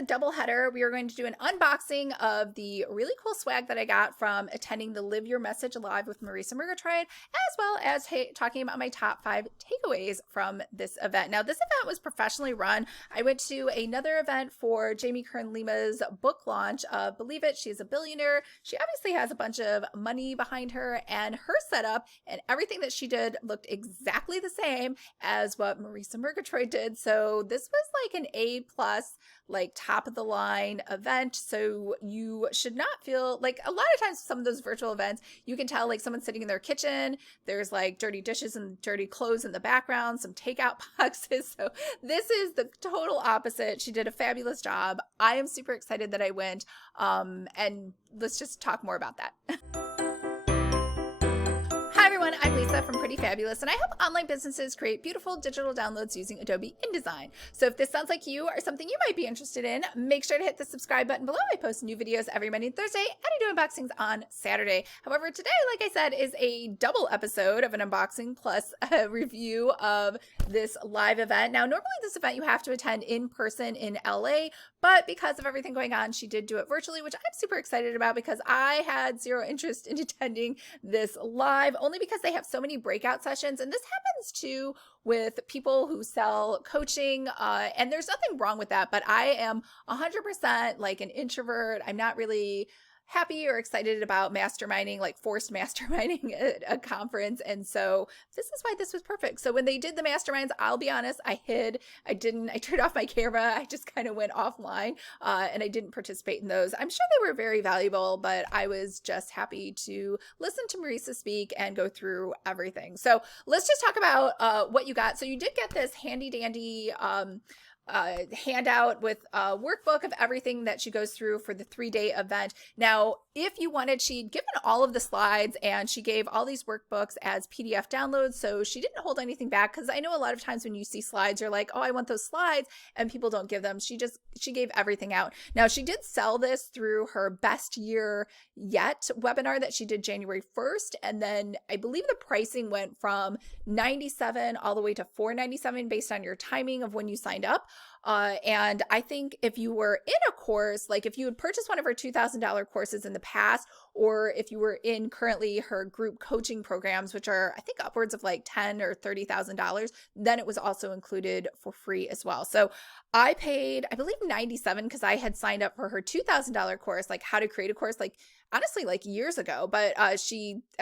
a double header. We are going to do an unboxing of the really cool swag that I got from attending the Live Your Message Live with Marisa Murgatroyd, as well as talking about my top 5 takeaways from this event. Now, this event was professionally run. I went to another event for Jamie Kern Lima's book launch of Believe It. She's a billionaire. She obviously has a bunch of money behind her, and her setup and everything that she did looked exactly the same as what Marisa Murgatroyd did. So this was like an A+, like top of the line event. So you should not feel like, a lot of times some of those virtual events, you can tell like someone's sitting in their kitchen, there's like dirty dishes and dirty clothes in the background, some takeout boxes. So this is the total opposite. She did a fabulous job. I am super excited that I went. And let's just talk more about that. Hi everyone, I'm Lisa from Pretty Fabulous, and I help online businesses create beautiful digital downloads using Adobe InDesign. So if this sounds like you or something you might be interested in, make sure to hit the subscribe button below. I post new videos every Monday and Thursday, and I do unboxings on Saturday. However, today, like I said, is a double episode of an unboxing plus a review of this live event. Now, normally this event you have to attend in person in LA, but because of everything going on, she did do it virtually, which I'm super excited about because I had zero interest in attending this live, only because they have so many breakout sessions. And this happens too with people who sell coaching, and there's nothing wrong with that, but I am 100% like an introvert. I'm not really happy or excited about masterminding, like forced masterminding at a conference. And so this is why this was perfect. So when they did the masterminds, I'll be honest, I turned off my camera. I just kind of went offline, and I didn't participate in those. I'm sure they were very valuable, but I was just happy to listen to Marisa speak and go through everything. So let's just talk about what you got. So you did get this handy dandy handout with a workbook of everything that she goes through for the 3-day event. Now, if you wanted, she'd given all of the slides and she gave all these workbooks as PDF downloads. So she didn't hold anything back, because I know a lot of times when you see slides, you're like, oh, I want those slides, and people don't give them. She gave everything out. Now, she did sell this through her Best Year Yet webinar that she did January 1st. And then I believe the pricing went from $97 all the way to $497 based on your timing of when you signed up. And I think if you were in a course, like if you had purchased one of her $2,000 courses in the past, or if you were in currently her group coaching programs, which are, I think, upwards of like $10,000 or $30,000, then it was also included for free as well. So I paid, I believe, $97 because I had signed up for her $2,000 course, like how to create a course, like honestly, like years ago, but I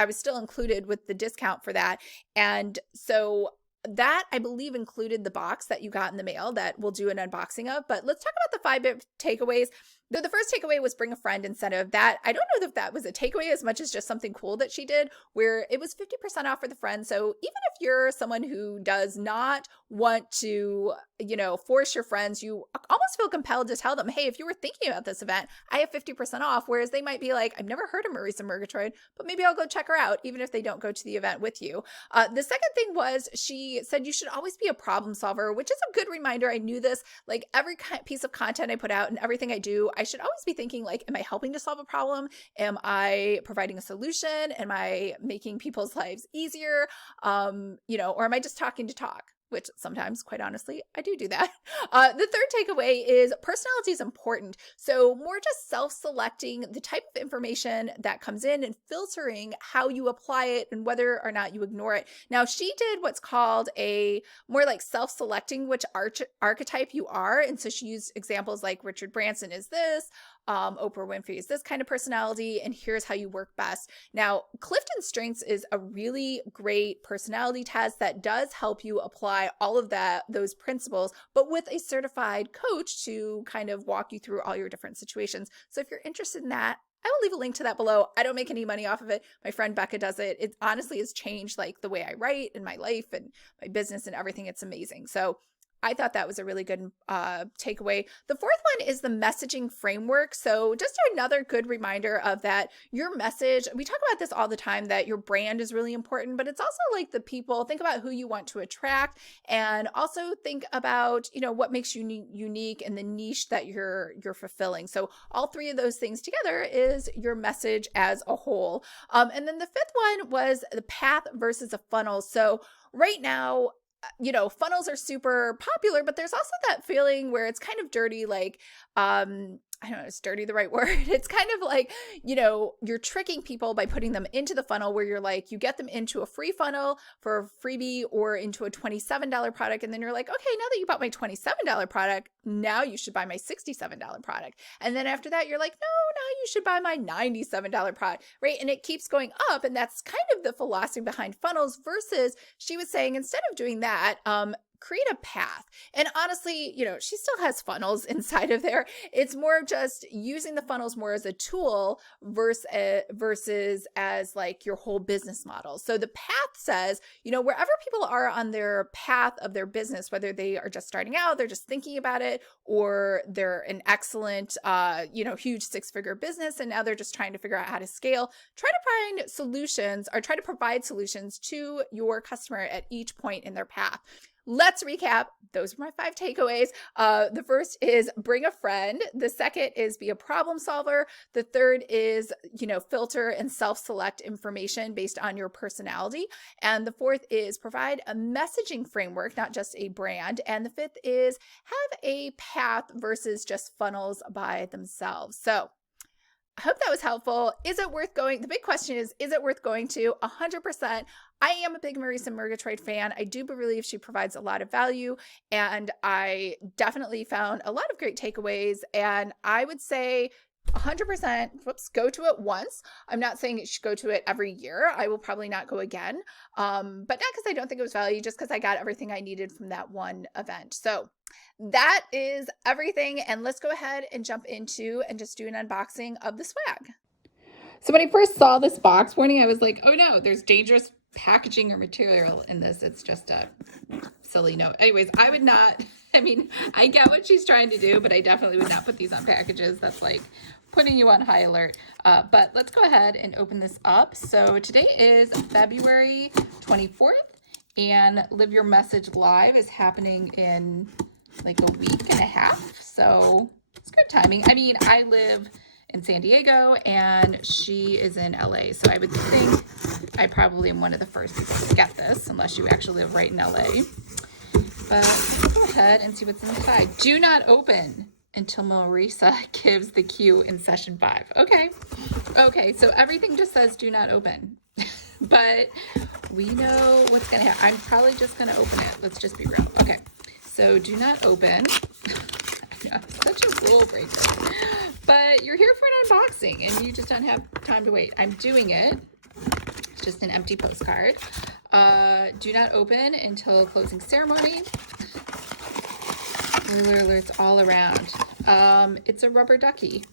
was still included with the discount for that. And so that, I believe, included the box that you got in the mail that we'll do an unboxing of. But let's talk about the 5 big takeaways. The first takeaway was bring a friend incentive. That, I don't know if that was a takeaway as much as just something cool that she did, where it was 50% off for the friend. So even if you're someone who does not want to, force your friends, you almost feel compelled to tell them, hey, if you were thinking about this event, I have 50% off. Whereas they might be like, I've never heard of Marisa Murgatroyd, but maybe I'll go check her out, even if they don't go to the event with you. The second thing was, she said you should always be a problem solver, which is a good reminder. I knew this, like every piece of content I put out and everything I do, I should always be thinking, like, am I helping to solve a problem? Am I providing a solution? Am I making people's lives easier? Or am I just talking to talk? Which sometimes, quite honestly, I do that. The third takeaway is personality is important. So more just self-selecting the type of information that comes in and filtering how you apply it and whether or not you ignore it. Now, she did what's called a more like self-selecting which archetype you are. And so she used examples like Richard Branson is this, Oprah Winfrey is this kind of personality, and here's how you work best. Now, Clifton Strengths is a really great personality test that does help you apply all of those principles, but with a certified coach to kind of walk you through all your different situations. So if you're interested in that, I will leave a link to that below. I don't make any money off of it. My friend Becca does it. It honestly has changed like the way I write in my life and my business and everything. It's amazing. So I thought that was a really good takeaway. The fourth one is the messaging framework. So just another good reminder of that, your message, we talk about this all the time, that your brand is really important, but it's also like the people, think about who you want to attract, and also think about, what makes you unique and the niche that you're fulfilling. So all 3 of those things together is your message as a whole. And then the fifth one was the path versus a funnel. So right now, funnels are super popular, but there's also that feeling where it's kind of dirty, like, I don't know, is dirty the right word? It's kind of like, you're tricking people by putting them into the funnel where you're like, you get them into a free funnel for a freebie or into a $27 product. And then you're like, okay, now that you bought my $27 product, now you should buy my $67 product. And then after that, you're like, no, now you should buy my $97 product, right? And it keeps going up. And that's kind of the philosophy behind funnels versus she was saying, instead of doing that, create a path. And honestly, she still has funnels inside of there. It's more of just using the funnels more as a tool versus as like your whole business model. So the path says, wherever people are on their path of their business, whether they are just starting out, they're just thinking about it, or they're an excellent, huge 6-figure business, and now they're just trying to figure out how to scale, try to find solutions or try to provide solutions to your customer at each point in their path. Let's recap. Those are my 5 takeaways. The first is bring a friend. The second is be a problem solver. The third is, filter and self-select information based on your personality. And the fourth is provide a messaging framework, not just a brand. And the fifth is have a path versus just funnels by themselves. So I hope that was helpful. Is it worth going? The big question is it worth going to? 100%. I am a big Marisa Murgatroyd fan. I do believe she provides a lot of value, and I definitely found a lot of great takeaways. And I would say 100%, go to it once. I'm not saying you should go to it every year. I will probably not go again, but not because I don't think it was value, just because I got everything I needed from that one event. So that is everything. And let's go ahead and jump into and just do an unboxing of the swag. So when I first saw this box warning, I was like, oh no, there's dangerous packaging or material in this. It's just a silly note. Anyways, I would not, I get what she's trying to do, but I definitely would not put these on packages. That's like putting you on high alert. But let's go ahead and open this up. So today is February 24th, and Live Your Message Live is happening in like a week and a half. So it's good timing. I live in San Diego and she is in LA. So I would think I probably am one of the first people to get this, unless you actually live right in LA. But let's go ahead and see what's inside. Do not open until Marisa gives the cue in session 5. Okay, so everything just says do not open. But we know what's going to happen. I'm probably just going to open it. Let's just be real. Okay, so do not open. Such a rule breaker. But you're here for an unboxing and you just don't have time to wait. I'm doing it. It's just an empty postcard. Do not open until closing ceremony. Alerts all around. It's a rubber ducky.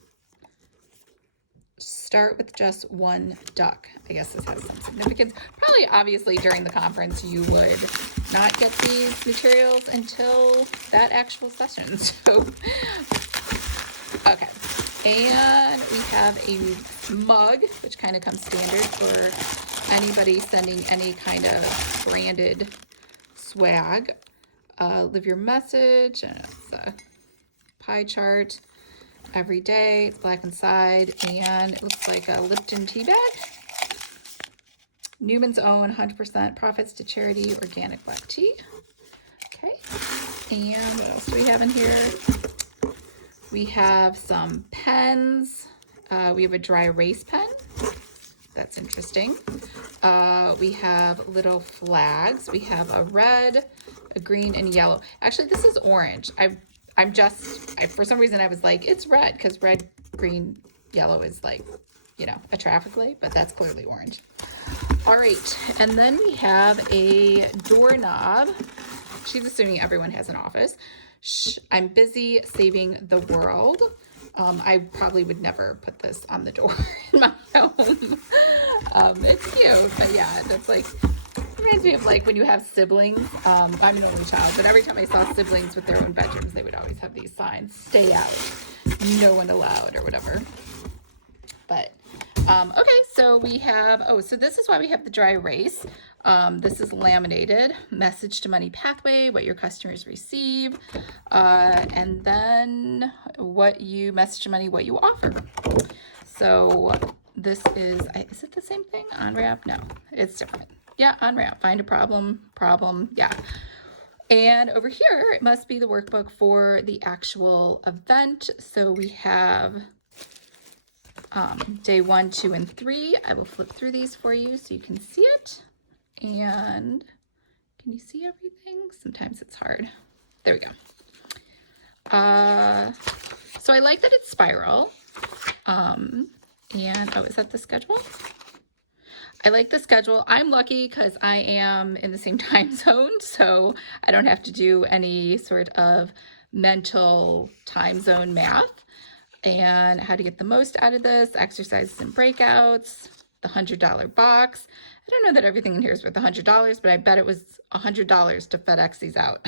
Start with just one duck. I guess this has some significance. Probably, obviously, during the conference, you would not get these materials until that actual session. So, okay. And we have a mug, which kind of comes standard for anybody sending any kind of branded swag. Live Your Message. It's a pie chart. Every day, it's black inside, and it looks like a Lipton tea bag. Newman's Own, 100% profits to charity, organic black tea. Okay, and what else do we have in here? We have some pens. We have a dry erase pen. That's interesting. We have little flags. We have a red, a green, and yellow. Actually, this is orange. For some reason I was like, it's red, because red, green, yellow is like, a traffic light, but that's clearly orange. All right, and then we have a doorknob. She's assuming everyone has an office. Shh, I'm busy saving the world. I probably would never put this on the door in my home. It's cute, but yeah, that's like, reminds me of like when you have siblings. I'm an only child, but every time I saw siblings with their own bedrooms, they would always have these signs, stay out, no one allowed, or whatever. But okay, so we have, so this is why we have the dry erase. This is laminated, message to money pathway, what your customers receive, and then what you message to money, what you offer. So this is it the same thing? Unwrap? No, it's different. Yeah, unwrap, find a problem, yeah. And over here, it must be the workbook for the actual event. So we have day 1, 2, and 3. I will flip through these for you so you can see it. And can you see everything? Sometimes it's hard. There we go. So I like that it's spiral. And oh, is that the schedule? I like the schedule. I'm lucky because I am in the same time zone, so I don't have to do any sort of mental time zone math. And how to get the most out of this, exercises and breakouts, the $100 box. I don't know that everything in here is worth $100, but I bet it was $100 to FedEx these out.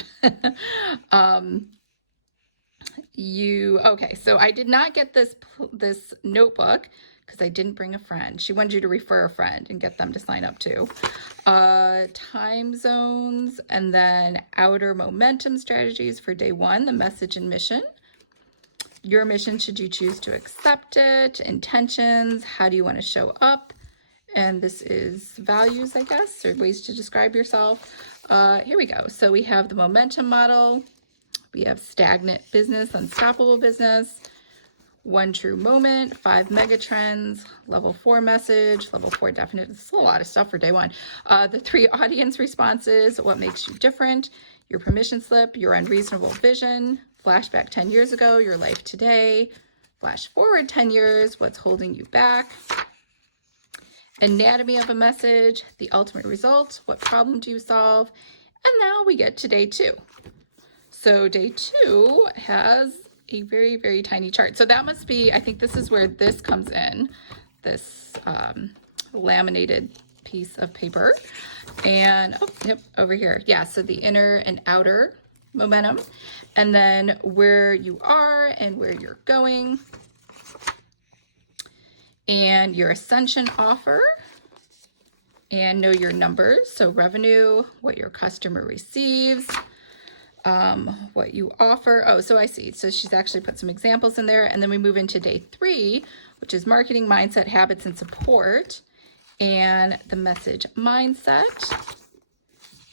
Okay, so I did not get this notebook because I didn't bring a friend. She wanted you to refer a friend and get them to sign up too. Time zones, and then outer momentum strategies for day 1, the message and mission. Your mission, should you choose to accept it, intentions, how do you want to show up? And this is values, I guess, or ways to describe yourself. Here we go. So we have the momentum model. We have stagnant business, unstoppable business, 1 true moment, 5 mega trends, level 4 message, level 4 definite. This is a lot of stuff for day 1. The 3 audience responses, what makes you different, your permission slip, your unreasonable vision, flashback 10 years ago, your life today, flash forward 10 years, what's holding you back, anatomy of a message, the ultimate result, what problem do you solve, and now we get to day 2. So day 2 has a very, very tiny chart. So that must be, I think this is where this comes in, this laminated piece of paper. And, oh, yep, over here. Yeah, so the inner and outer momentum, and then where you are and where you're going, and your ascension offer, and know your numbers. So revenue, what your customer receives, what you offer. Oh, so I see. So she's actually put some examples in there. And then we move into day 3, which is marketing, mindset, habits, and support. And the message mindset,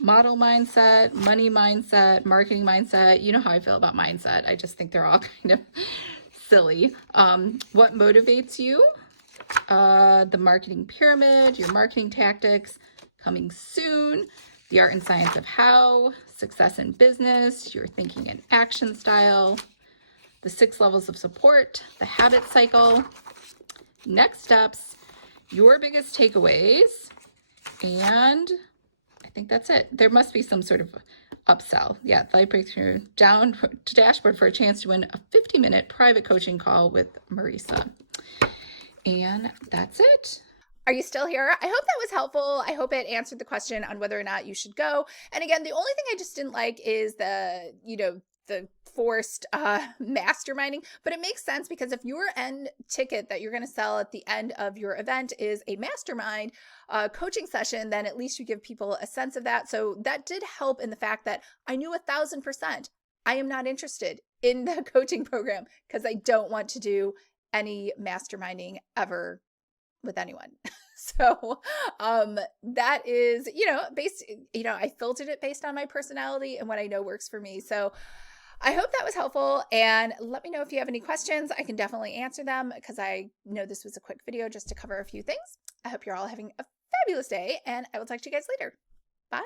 model mindset, money mindset, marketing mindset. You know how I feel about mindset. I just think they're all kind of silly. What motivates you? The marketing pyramid, your marketing tactics, coming soon, the art and science of how, success in business, your thinking and action style, the 6 levels of support, the habit cycle, next steps, your biggest takeaways, and I think that's it. There must be some sort of upsell. Yeah, life breakthrough down to dashboard for a chance to win a 50-minute private coaching call with Marisa. And that's it. Are you still here? I hope that was helpful. I hope it answered the question on whether or not you should go. And again, the only thing I just didn't like is the forced masterminding, but it makes sense because if your end ticket that you're going to sell at the end of your event is a mastermind coaching session, then at least you give people a sense of that. So that did help in the fact that I knew 1,000% I am not interested in the coaching program because I don't want to do any masterminding ever with anyone. So that is, I filtered it based on my personality and what I know works for me. So I hope that was helpful, and let me know if you have any questions. I can definitely answer them because I know this was a quick video just to cover a few things. I hope you're all having a fabulous day, and I will talk to you guys later. Bye.